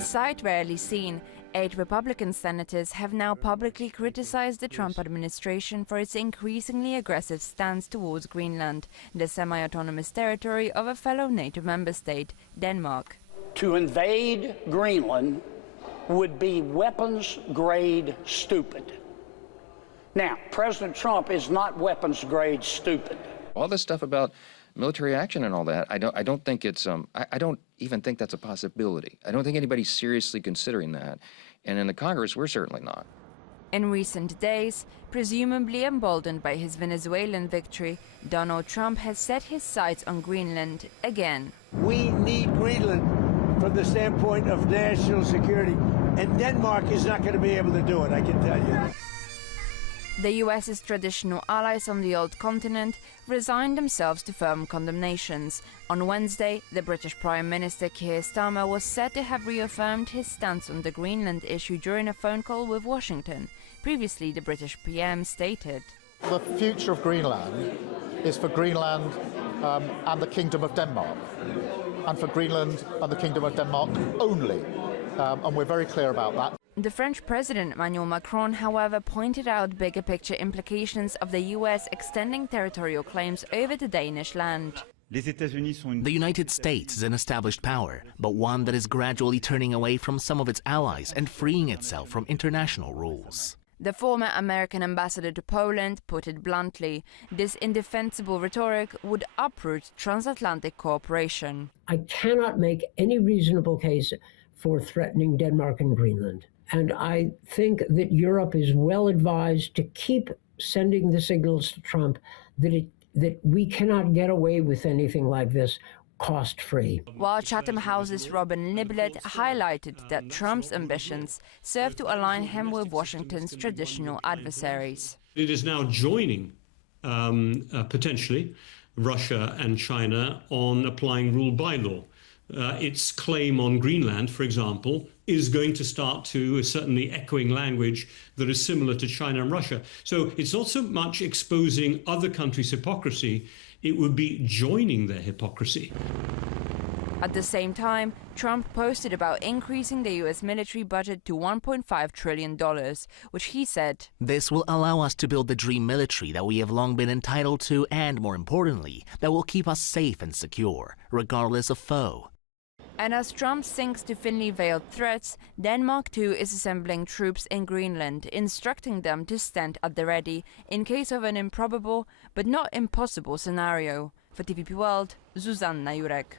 A sight rarely seen, 8 Republican senators have now publicly criticized the Trump administration for its increasingly aggressive stance towards Greenland, the semi-autonomous territory of a fellow NATO member state, Denmark. To invade Greenland would be weapons-grade stupid. Now, President Trump is not weapons-grade stupid. All this stuff about military action and all that, I don't think it's I don't even think that's a possibility. I don't think anybody's seriously considering that, and in the Congress we're certainly not. In recent days, presumably emboldened by his Venezuelan victory, Donald Trump has set his sights on Greenland again. We need Greenland from the standpoint of national security, and Denmark is not going to be able to do it, I can tell you. The US's traditional allies on the old continent resigned themselves to firm condemnations. On Wednesday, the British Prime Minister Keir Starmer was said to have reaffirmed his stance on the Greenland issue during a phone call with Washington. Previously, the British PM stated, "The future of Greenland is for Greenland and the Kingdom of Denmark, and for Greenland and the Kingdom of Denmark only." And we're very clear about that. The French President Emmanuel Macron, however, pointed out bigger picture implications of the US extending territorial claims over the Danish land. The United States is an established power, but one that is gradually turning away from some of its allies and freeing itself from international rules. The former American ambassador to Poland put it bluntly, this indefensible rhetoric would uproot transatlantic cooperation. I cannot make any reasonable case for threatening Denmark and Greenland. And I think that Europe is well advised to keep sending the signals to Trump that we cannot get away with anything like this cost-free. While Chatham House's Robin Niblett highlighted that Trump's ambitions serve to align him with Washington's traditional adversaries. It is now joining, potentially, Russia and China on applying rule by law. Its claim on Greenland, for example, is going to start to certainly echoing language that is similar to China and Russia. So it's not so much exposing other countries' hypocrisy, it would be joining their hypocrisy. At the same time, Trump posted about increasing the US military budget to $1.5 trillion, which he said, "This will allow us to build the dream military that we have long been entitled to, and more importantly, that will keep us safe and secure, regardless of foe." And as Trump sinks to thinly veiled threats, Denmark too is assembling troops in Greenland, instructing them to stand at the ready in case of an improbable but not impossible scenario. For TVP World, Zuzanna Jurek.